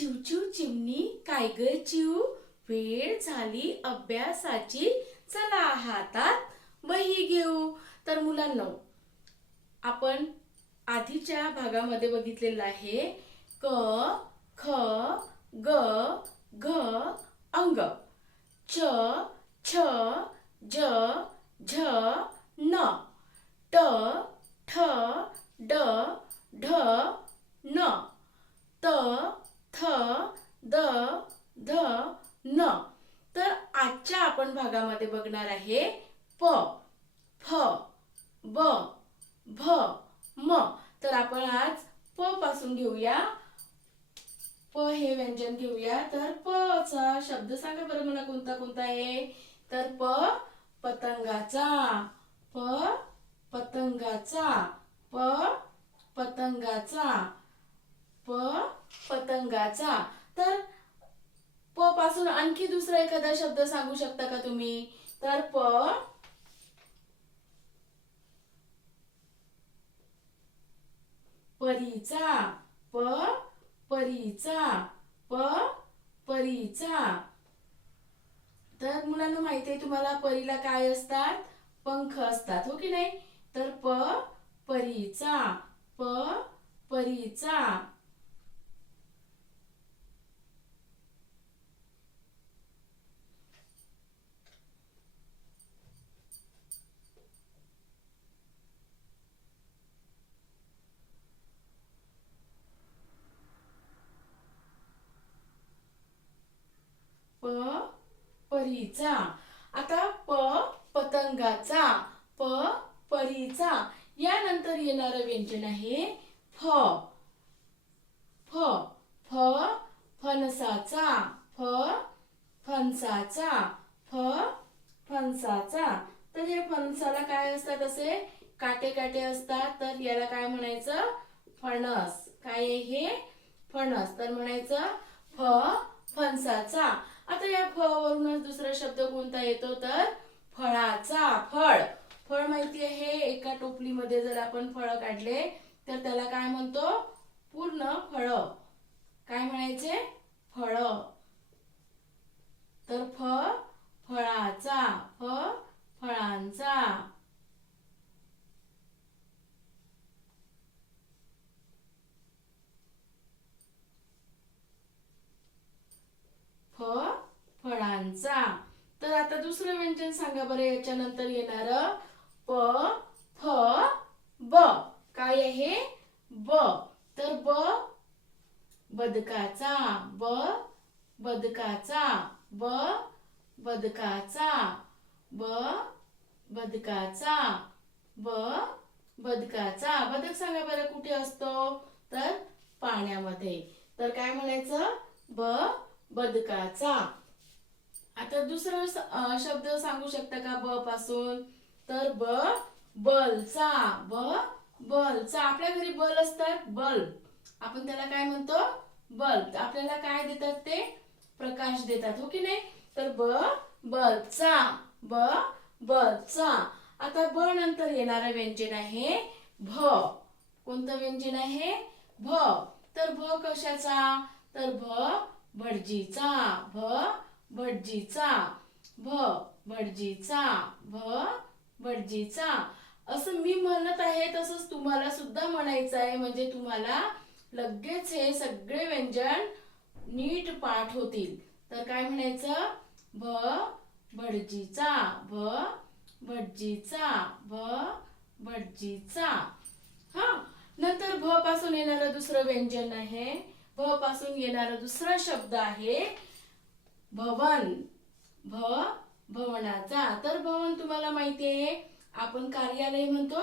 चिवचिव चिमणी काय ग चिव, वेळ झाली अभ्यासाची, चला हातात वही घेऊ. तर मुलांनो, आपण आधीच्या भागामध्ये बघितलेलं आहे क ख ग घ अंग, च छ ज झ न, ट ठ ड ढ न, त थ द ध न. तर आजच्या आपण भागामध्ये बघणार आहे प फ ब भ म. तर आपण आज प पासून घेऊया. प हे व्यंजन घेऊया. तर प चा शब्द सांगा बरं मला कोणता कोणता आहे. तर प पतंगाचा, प पतंगाचा, प पतंगाचा, प पतंगाचा. तर प पासून आणखी दुसरा एखादा शब्द सांगू शकता का तुम्ही. तर प परीचा, प परीचा, प परीचा. तर मुलांना माहिती आहे तुम्हाला परीला काय असतात, पंख असतात, हो की नाही. तर प परीचा, प परीचा. प परीचा. आता प पतंगाचा, प परीचा. यानंतर येणारं व्यंजन आहे फ. फ फ फणसाचा, फ फणसाचा, फ फणसाचा. तर हे फणसाला काय असतात, असे काटे काटे असतात. तर याला काय म्हणायचं, फणस. काय आहे हे, फणस. तर म्हणायचं फ फणसाचा. आता या फ वरूनच दुसरा शब्द कोणता येतो, तर फळाचा. फळ, फळ माहिती आहे. एका टोपलीमध्ये जर आपण फळ काढले तर त्याला काय म्हणतो, पूर्ण फळ. काय म्हणायचे, फळ. तर फ फळाचा, फ फळांचा. फ फळांचा. तर आता दुसरं व्यंजन सांगा बरं याच्यानंतर येणार. प फ ब. काय आहे, ब. तर ब बदकाचा, ब बदकाचा, ब बदकाचा, ब बदकाचा, ब बदकाचा. बदक सांगा बरं कुठे असतो, तर पाण्यामध्ये. तर काय म्हणायचं, ब बदकाचा. आता दुसरा शब्द सांगू शकता का ब पासून. तर ब बलचा, ब बलचा. आपल्या घरी बल असतात, बल्ब. आपण त्याला काय म्हणतो, बल्ब. आपल्याला काय देतात ते, प्रकाश देतात, हो की नाही. तर ब बल्बचा, ब बल्बचा. आता ब नंतर येणारं व्यंजन आहे भ. कोणतं व्यंजन आहे, भ. तर भ कशाचा, तर भ भटजीचा, भ भटजीचा, भ भटजीचा, भ भटजीचा. असं मी म्हणत आहे तसंच तुम्हाला सुद्धा म्हणायचं आहे. म्हणजे तुम्हाला लगेच हे सगळे व्यंजन नीट पाठ होतील. तर काय म्हणायचं, भ भटजीचा, भ भटजीचा, भ भटजीचा. हा, नंतर भ पासून येणारं दुसरं व्यंजन आहे, भ पासून येणारा दुसरा शब्द आहे भवन. भ भवनाचा. तर भवन तुम्हाला माहिती आहे, आपण कार्यालय म्हणतो,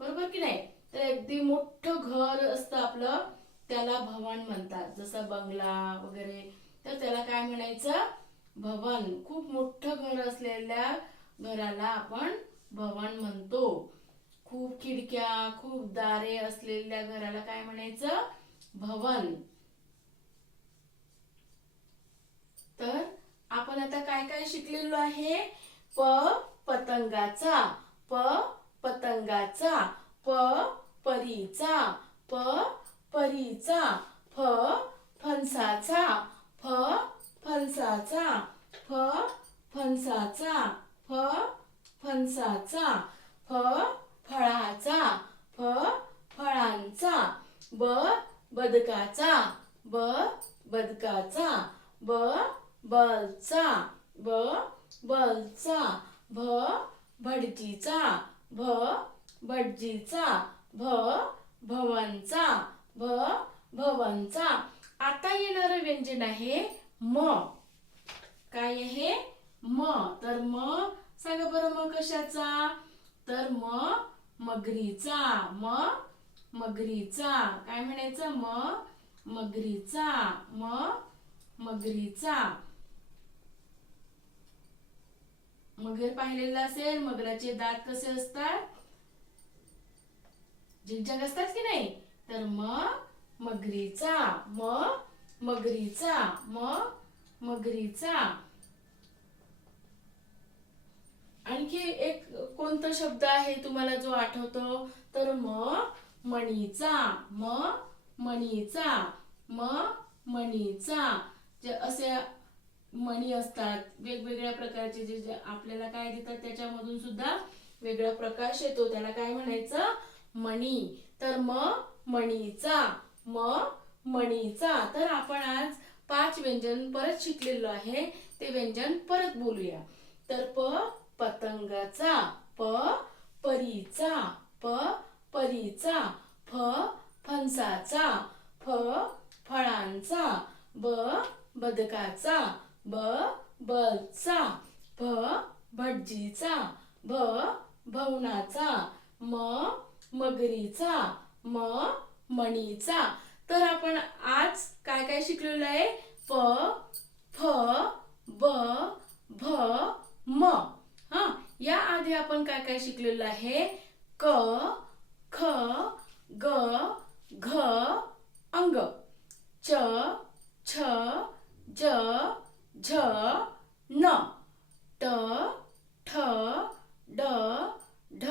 बरोबर की नाही. तर अगदी मोठं घर असतं आपलं, त्याला भवन म्हणतात. जसं बंगला वगैरे. तर त्याला काय म्हणायचं, भवन. खूप मोठं घर असलेल्या घराला आपण भवन म्हणतो. खूप खिडक्या, खूप दारे असलेल्या घराला काय म्हणायचं, भवन. तर आपण आता काय काय शिकलेलो आहे. प पतंगाचा, प पतंगाचा, प परीचा, प परीचा, फ फणसाचा फ फणसाचा फ फणसाचा फ फणसाचा फ फळाचा फ फळांचा ब बदकाचा ब बदकाचा ब बलचा ब बलचा भ भटजीचा भ भटजीचा भ भवनचा भ भवनचा. आता येणारं व्यंजन आहे म. काय आहे म. तर म सांगा बरं म कशाचा. तर म मगरीचा म मगरीचा. काय म्हणायचं म मगरीचा म मगरीचा. मगर पाहिलेला असेल. मगराचे दात कसे असतात. झिगझॅग असतात की नाही. तर म मगरीचा म मगरीचा म मगरीचा. आणखी एक कोणता शब्द आहे तुम्हाला जो आठवतो. तर म मणीचा म मणीचा म मणीचा. जे असे मणी असतात वेगवेगळ्या प्रकारचे जे आपल्याला काय देतात त्याच्यामधून सुद्धा वेगळा प्रकाश येतो. त्याला काय म्हणायचं मणी. तर म मणीचा म मणीचा. तर आपण आज 5 व्यंजन परत शिकलेलो आहे. ते व्यंजन परत बोलूया. तर प पतंगाचा प परीचा प परीचा फ फणसाचा फ फळांचा ब बदकाचा ब बलचा भ भटजीचा भ भवनाचा म मगरीचा म मणीचा. तर आपण आज काय काय शिकलेलो आहे. प फ ब भ म. हा या आधी आपण काय काय शिकलेलो आहे. क ख ग घ अंग च छ ज झ न ट ठ ड ढ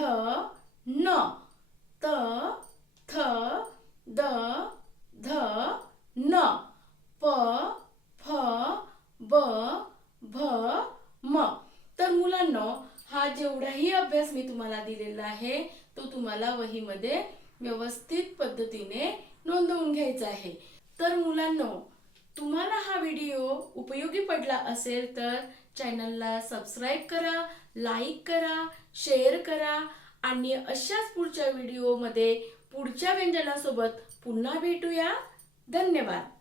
न त थ द ध न प फ ब भ म. तर मुलांनो हा जेवढाही अभ्यास मी तुम्हाला दिलेला आहे तो तुम्हाला वहीमध्ये व्यवस्थित पद्धतीने नोंदवून घ्यायचा आहे. तर मुलांनो तुम्हाला हा व्हिडिओ उपयोगी पडला असेल तर चॅनलला सबस्क्राईब करा, लाईक करा, शेअर करा आणि अशाच पुढच्या व्हिडिओमध्ये पुढच्या व्यंजनासोबत पुन्हा भेटूया. धन्यवाद.